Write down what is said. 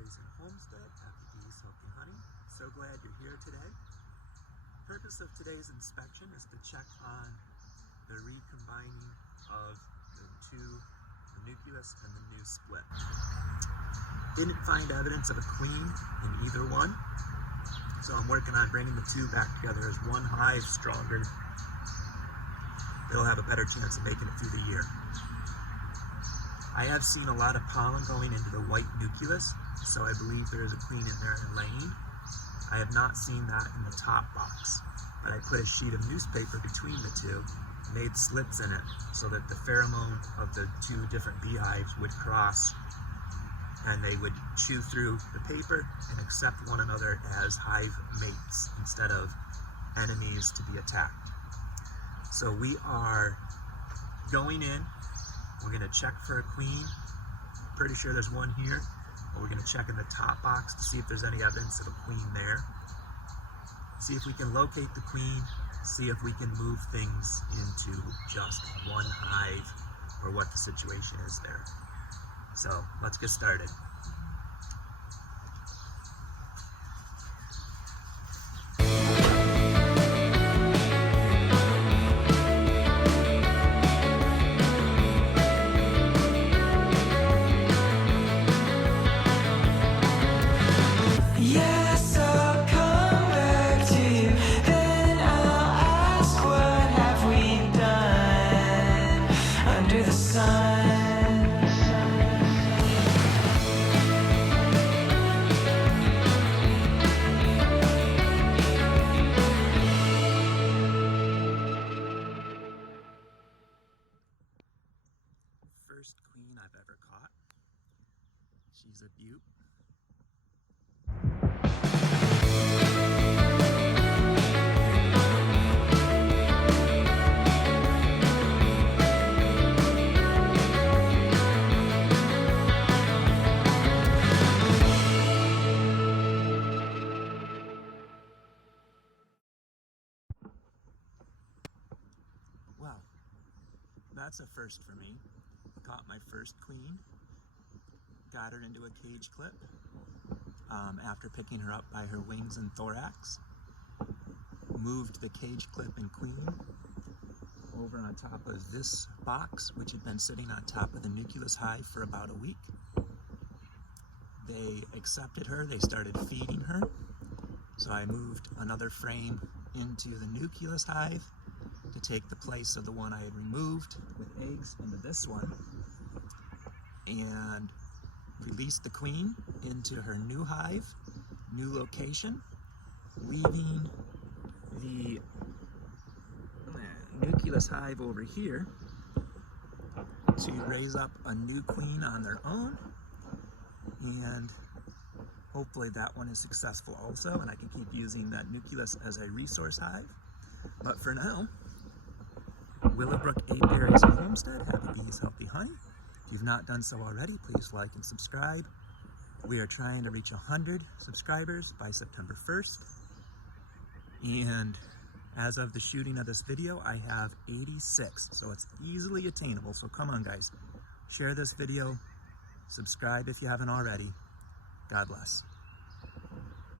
Apiaries and Homestead, Happy Bees, Healthy Honey. So glad you're here today. The purpose of today's inspection is to check on the recombining of the nucleus and the new split. Didn't find evidence of a queen in either one, so I'm working on bringing the two back together as one hive stronger. They'll have a better chance of making it through the year. I have seen a lot of pollen going into the white nucleus, so I believe there is a queen in there and laying. I have not seen that in the top box, but I put a sheet of newspaper between the two, made slits in it so that the pheromone of the two different beehives would cross and they would chew through the paper and accept one another as hive mates instead of enemies to be attacked. So we are going in. We're going to check for a queen. Pretty sure there's one here. But we're going to check in the top box to see if there's any evidence of a queen there. See if we can locate the queen. See if we can move things into just one hive or what the situation is there. So let's get started. First queen I've ever caught. She's a beaut. Wow, that's a first for me. Caught my first queen, got her into a cage clip after picking her up by her wings and thorax, moved the cage clip and queen over on top of this box, which had been sitting on top of the nucleus hive for about a week. They accepted her, they started feeding her, so I moved another frame into the nucleus hive to take the place of the one I had removed with eggs into this one, and released the queen into her new hive, new location, leaving the nucleus hive over here to raise up a new queen on their own, and hopefully that one is successful also, and I can keep using that nucleus as a resource hive. But for now, Willowbrook Apiaries and Homestead, Happy Bees, Healthy Honey. If you've not done so already, please like and subscribe. We are trying to reach 100 subscribers by September 1st. And as of the shooting of this video, I have 86, so it's easily attainable. So come on, guys, share this video, subscribe if you haven't already. God bless.